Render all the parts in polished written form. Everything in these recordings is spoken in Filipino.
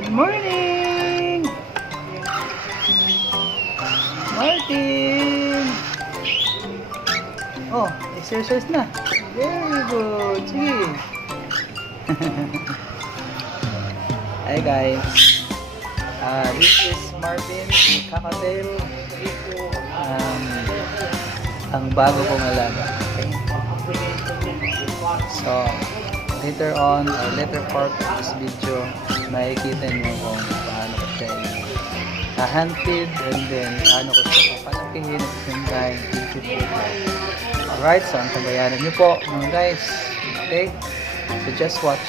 Good morning! Martin! Oh, exercise na. Very good. Sige. Hi guys. This is Martin, Cockatiel. Ang bago kong alaga. Okay? So, later on, or later part of this video, makikita niyo kung paano ko siya hunted, and then paano ko siya papalakihin at yung time. Alright, so ang tabayanan niyo po mga guys. Okay? So just watch.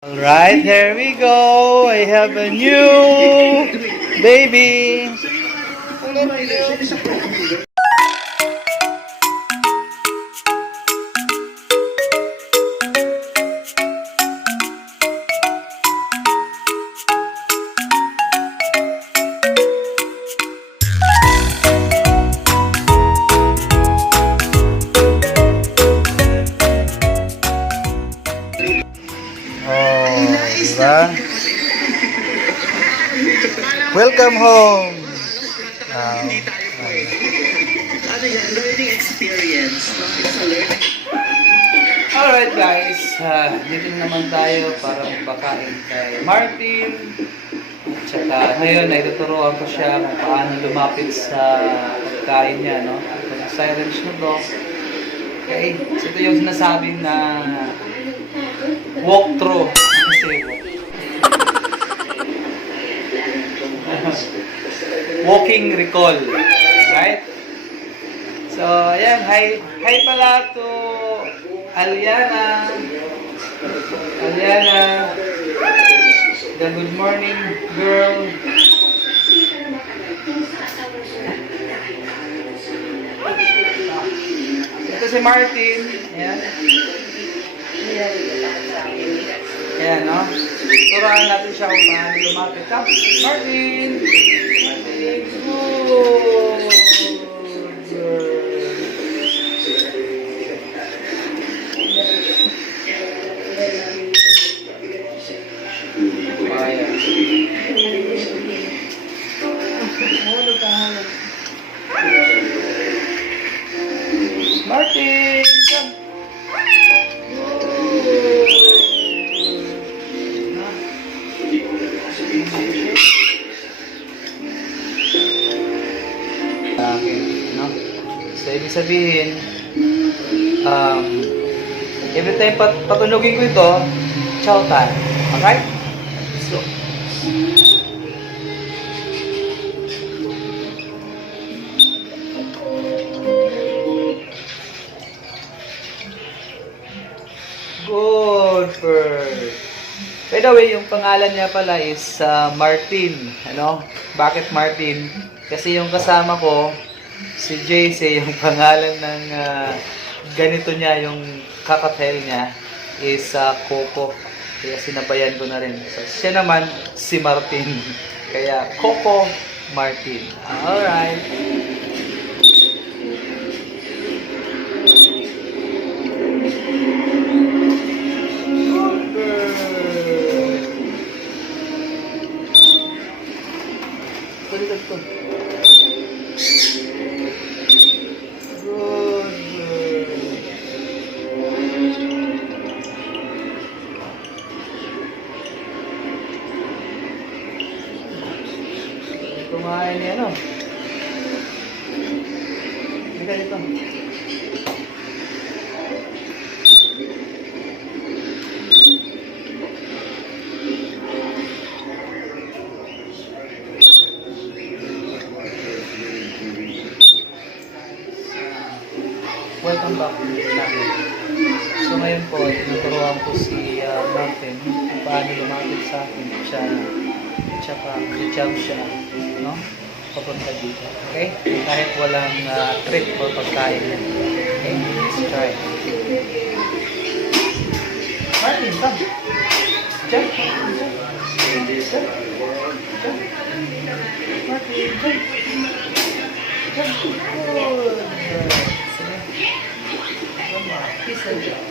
Alright, here we go. I have a new baby. Diba? Welcome home. Ano yan? Learning experience. Alright guys, dito naman tayo para magpakain kay Martin. At saka ngayon ay tuturuan ko siya kung paano lumapit sa pagkain niya, no? Itong silence na to. Okay, so ito yung sinasabing na walk through. Walking recall, right? So, ayan, hi pala to Aliana, the good morning girl. Ito si Martin, ayan. Ayan, no? Turuan natin siya kung paano lumapit. Martin! Martin! Good! Ayan. Martin! Come! No? So, ibig sabihin, every time patunogin ko ito, chow time. Alright? Let's go. Good bird. By the way, yung pangalan niya pala is Martin. Ano? Bakit Martin? Kasi yung kasama ko, si JC, yung pangalan ng ganito niya, yung Cockatiel niya, is Coco. Kaya sinabayan ko na rin. So, siya naman, si Martin. Kaya, Coco Martin. Alright. Kumain niya, no? Hindi ka dito. Welcome back to the channel. Ngayon po, tinuturuan ko si Martin kung paano lumapit sa akin. Tsaka jump siya, no? Papunta dito. Okay? Kahit walang trip o pagkain. Okay? Let's try. Martin, come. Jump. Jump. Jump. Jump. Martin, jump. Jump. Good. Sige. Come on. Kiss and jump.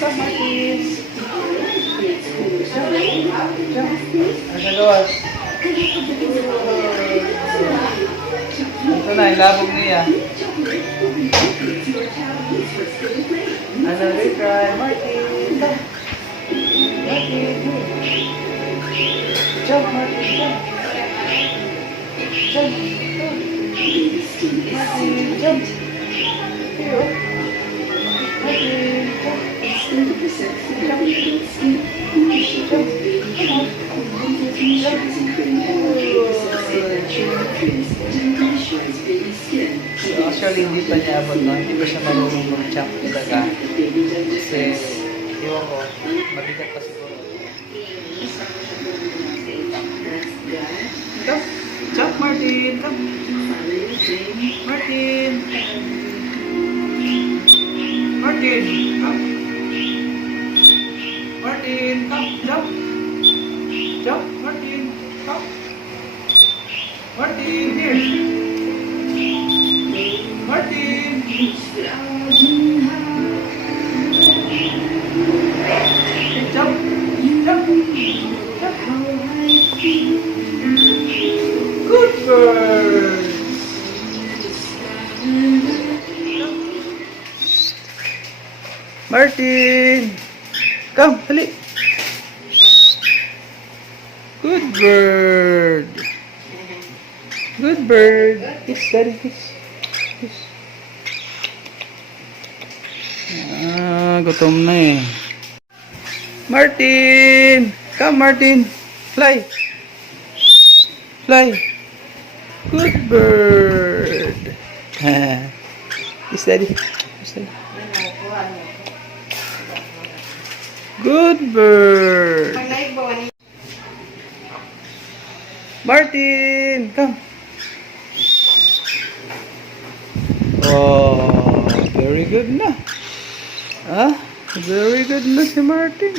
Come, Martin. Jump. Jump. Ano gawas? Ito na, ilabog niya. Another try. Martin, come. Martin, jump, Martin, jump. Jump. Martin, jump. Here, oh. Martin, jump. Jump. Jump. Come on. So, actually, hindi pa niya abot, no? Hindi pa siya marunong mag-jump talaga. Kasi, iwan ko, mabigat pa siguro. Come. Jump, Martin. Come. Martin. Martin. Come. Martin. Come. Jump. Jump, Martin. Come. Martin, here. Martin. Jump. Jump. Jump. Good bird. Martin. Come, hali. Good bird. Good bird. Kiss, daddy, kiss. Kiss. Gutom na eh. Martin! Come, Martin! Fly! Fly! Good bird! Kiss, daddy. Kiss, daddy. Good bird! Martin, come. Oh, very good na. Ah, very good na si Martin.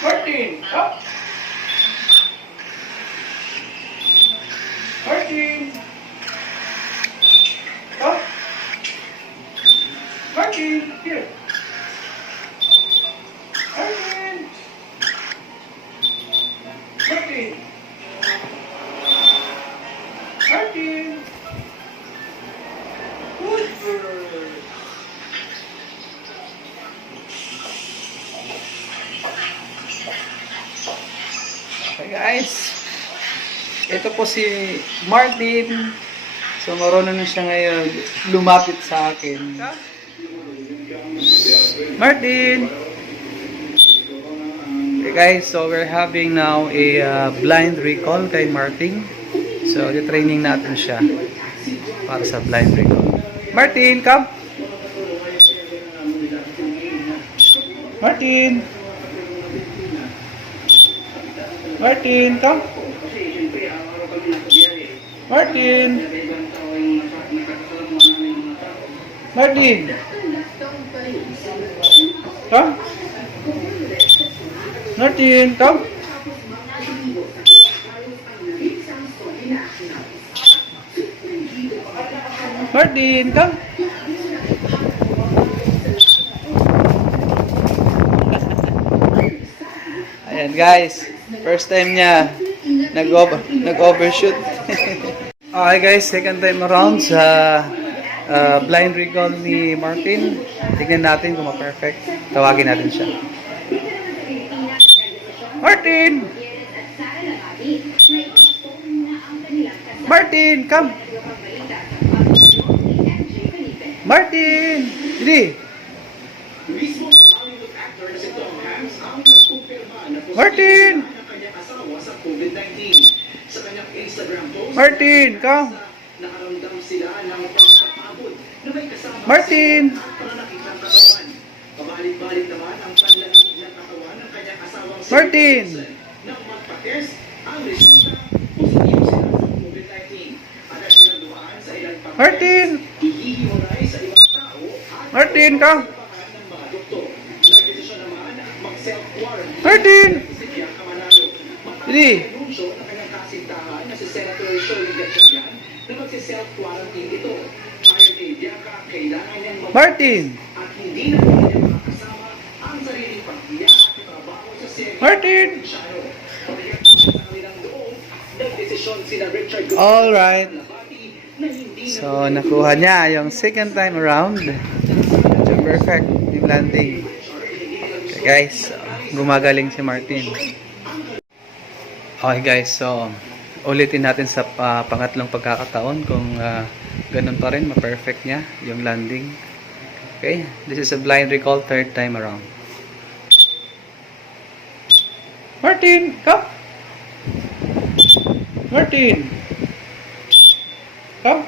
Martin, come. Martin. Come. Martin, here. Martin. Martin. Martin. Good bird. Hey guys. Ito po si Martin. So, marunong na siya ngayon lumapit sa akin. Martin! Okay guys, so we're having now a blind recall kay Martin. So, training natin siya para sa blind recall. Martin, come! Martin! Martin, come! Martin! Martin! Come! Martin, come! Martin, come! Ayan guys, first time niya nag-overshoot. Okay guys, second time around sa blind recall ni Martin. Tignan natin kung ma-perfect. Tawagin natin siya. Martin! Martin, come! Martin! Didi! Mismo ang Hollywood actor na si Tom Hanks ang nagkumpirma na Martin! positive ang kanyang asawa sa COVID-19. Sa kanyang Instagram post, Martin, come! nakaramdam sila ng pagkapagod na may kasama Martin! at pananakit ng katawan. Pabalik-balik naman ang pananakit ng katawan ng kanyang asawang si Martin! nang magpa-test ang resulta positive sila sa COVID-19. At ang sinanduan sa ilang pag-test, Martin! ihihiwalay sa ibang tao at Martin, come! ng mga doktor. Nagdesisyon naman ang mag-self-quarantine. Martin! Si Bianca Manalo. Didi! Anunsyo ng kanyang kasintahan na si Senator Shirley Gatchalian na magsi-self-quarantine ito. Ayon kay Bianca, kailangan niyang Martin! at hindi na kanyang makasama ang sariling pamilya at trabaho sa serye. Martin! Pagkakas sa kanilang loob, nagdesisyon sila Richard Alright. Labati na hindi na So, nakuha niya yung second time around. So, perfect yung landing. Okay, guys, so, gumagaling si Martin. Okay guys, so ulitin natin sa pangatlong pagkakataon kung ganun pa rin, ma-perfect niya yung landing. Okay, this is a blind recall third time around. Martin, come! Martin! Come!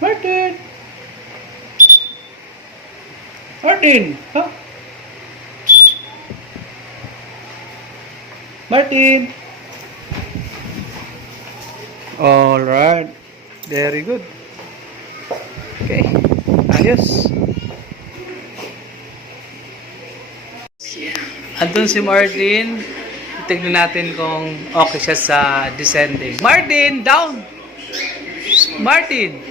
Martin! Martin! Come! Martin! Alright. Very good. Okay. Ayos. Andun si Martin. Tignan natin kung okay siya sa descending. Martin! Down! Martin!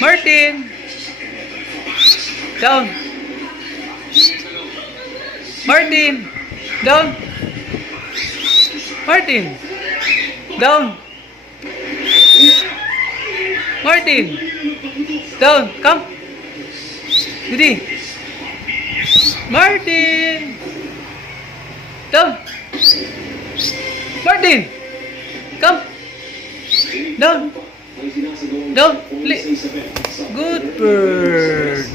Martin! Down! Martin! Down! Martin! Down! Martin! Down! Come! Didi! Martin! Down! Martin! Come! Down! Down! Good bird!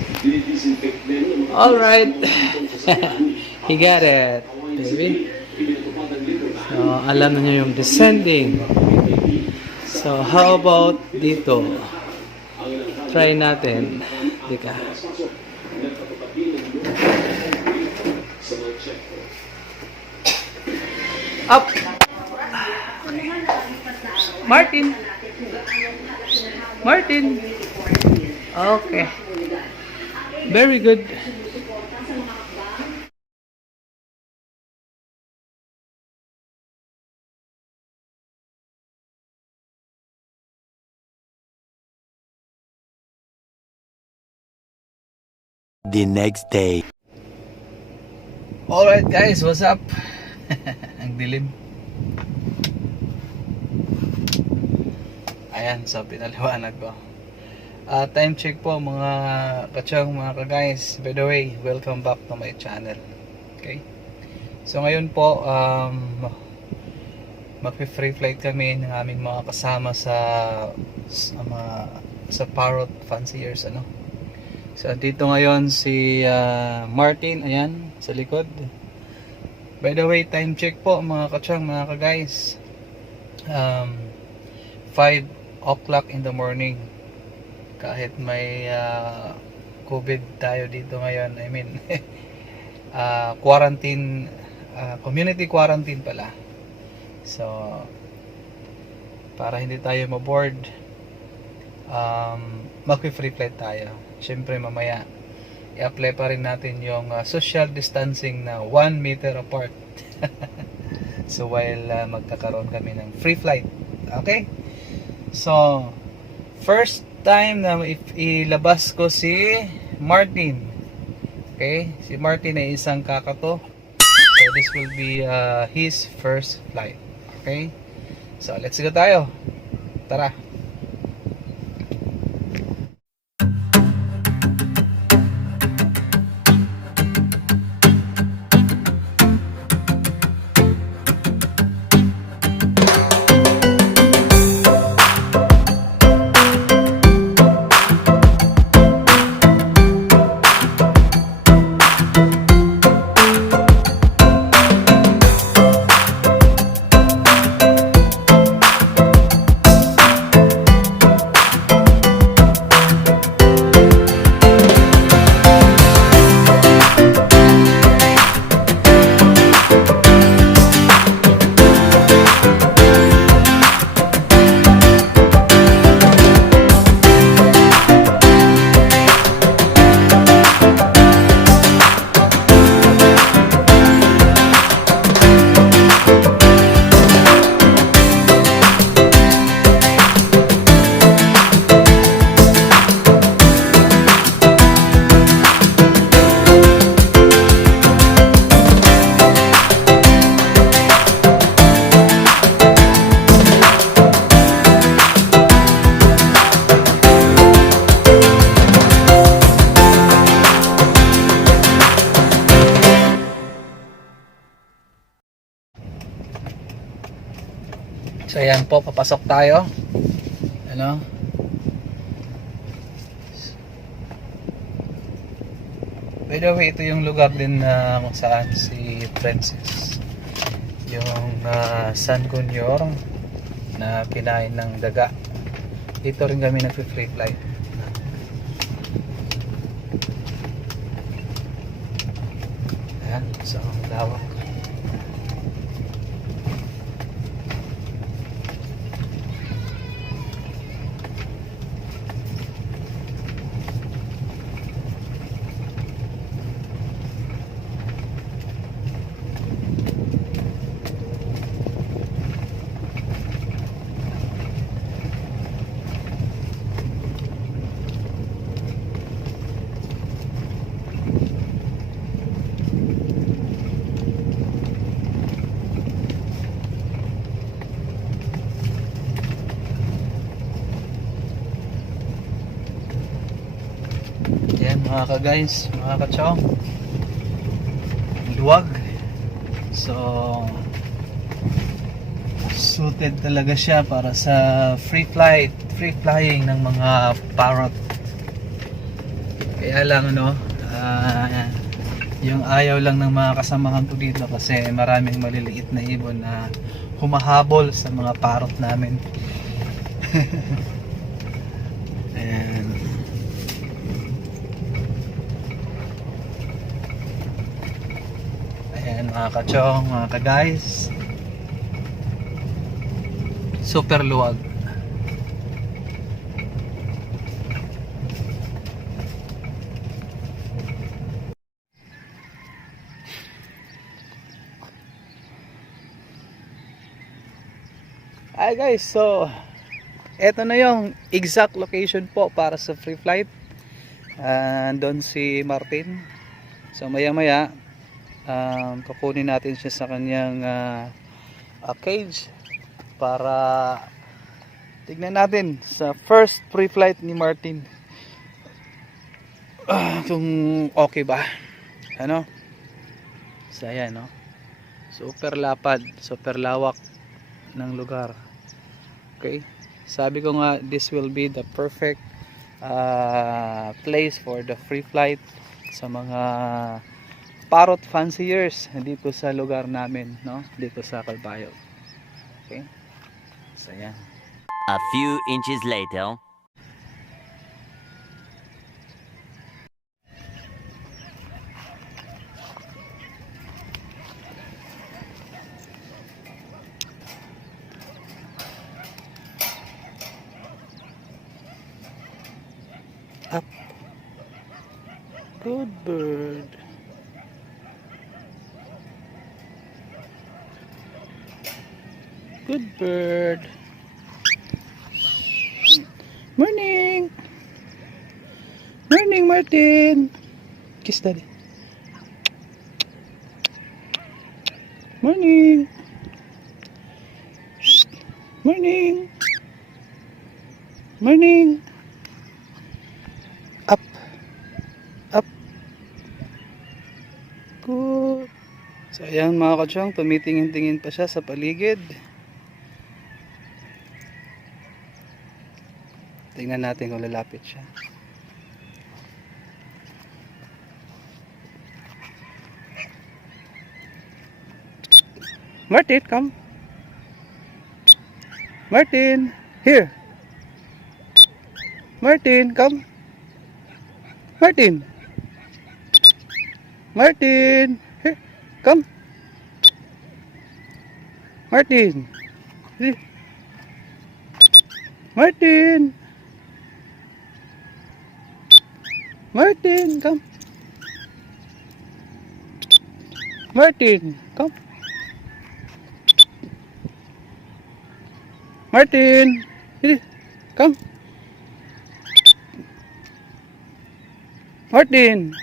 Alright! He got it, baby. So, alam na niyo yung descending. So, how about dito? Try natin. Dika. Up! Okay. Martin! Martin! Okay. Very good. The next day. Alright guys, what's up? Ang dilim. Ayan, so pinaliwanag ko. Time check po mga kachong, mga ka-guys. By the way, welcome back to my channel. Okay? So ngayon po, magpi-free flight kami ng aming mga kasama sa Parrot Fanciers, ano? So dito ngayon si Martin, ayan, sa likod. By the way, time check po mga kachang, mga ka-guys. 5 o'clock in the morning. Kahit may COVID tayo dito ngayon, I mean, quarantine, community quarantine pala. So, para hindi tayo maboard, mag-free flight tayo. Siyempre mamaya i-apply pa rin natin yung social distancing na 1 meter apart. So while magkakaroon kami ng free flight. Okay? So first time na ilabas ko si Martin. Okay? Si Martin ay isang kakato. So this will be his first flight. Okay? So let's go tayo. Tara. So ayan po, papasok tayo. Ano? By the way, ito yung lugar din na kung saan si Princess, yung San Gunyor na kinain ng daga. Dito rin kami nag-free flight. Ayan, so ang lawak. Yan mga ka-guys, mga ka-chong, luwag. So suited talaga siya para sa free flying ng mga parrot. Kaya lang ano, yung ayaw lang ng mga kasamahan ko dito kasi maraming maliliit na ibon na humahabol sa mga parrot namin. Ayan. Ayan mga kachong, mga ka-guys, super luwag. Hi guys, so eto na yung exact location po para sa free flight. Doon si Martin. So maya maya kukunin natin siya sa kanyang cage para tignan natin sa first free flight ni Martin kung okay ba, ano. So ayan, no? Super lapad, super lawak ng lugar. Okay, sabi ko nga, this will be the perfect place for the free flight sa mga parrot fanciers dito sa lugar namin, no? Dito sa Calbayog. Okay, so yan. A few inches later. Up. Good bird. Good bird. Morning. Morning, Martin. Kiss daddy. Morning. Morning. Morning. Up. Up. Good. So ayan mga kachong, tumitingin-tingin pa siya sa paligid. Tingnan natin kung lalapit siya. Martin, come. Martin, here. Martin, come. Martin. Martin, here, come. Martin. Here. Martin. Martin, come. Martin, come. Martin, here, come. Martin,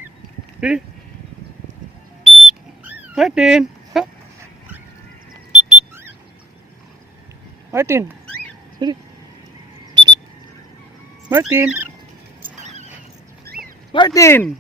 here. Martin, come. Martin, here. Martin. Martin.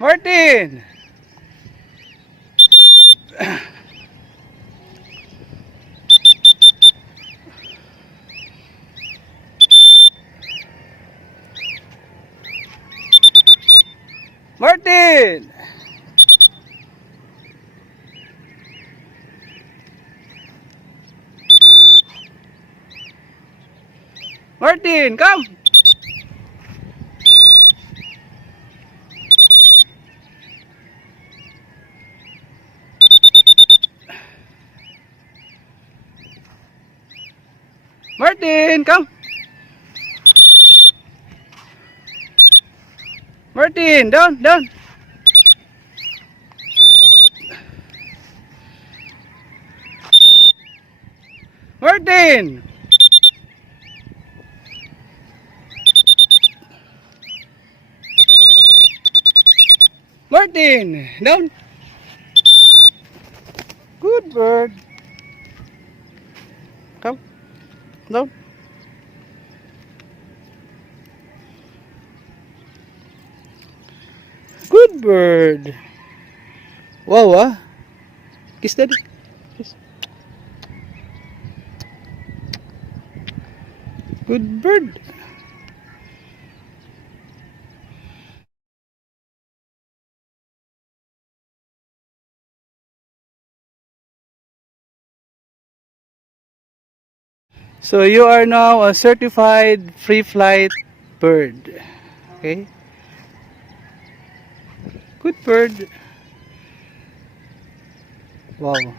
Martin! Martin! Martin, come! Martin, come! Martin, down, down! Martin! Martin, down! Good bird. Come, down. Good bird. Wow, ah. Kiss daddy. Kiss. Good bird. So you are now a certified free flight bird. Okay? Good bird. Wow.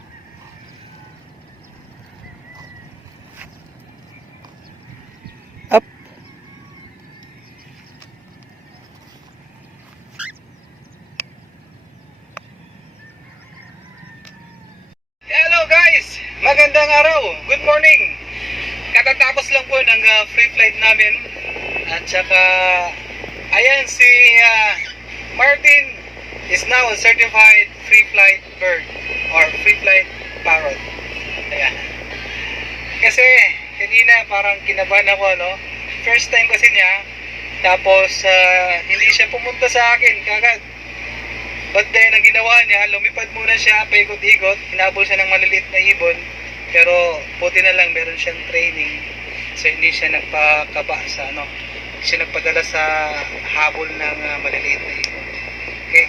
Up. Hello guys! Magandang araw! Good morning! Katatapos lang po ng free flight namin. At saka, ayan si Martin is now a certified free flight bird or free flight parrot. Ayan. Kasi, kanina parang kinabahan ako, no? First time kasi niya. Tapos, hindi siya pumunta sa akin kagad. But then, ang ginawa niya, lumipad muna siya, paikot-ikot, hinabol siya ng maliliit na ibon. Pero, buti na lang, meron siyang training. So, hindi siya nagpakaba sa, ano, siya nagpadala sa habol ng maliliit na ibon. Okay?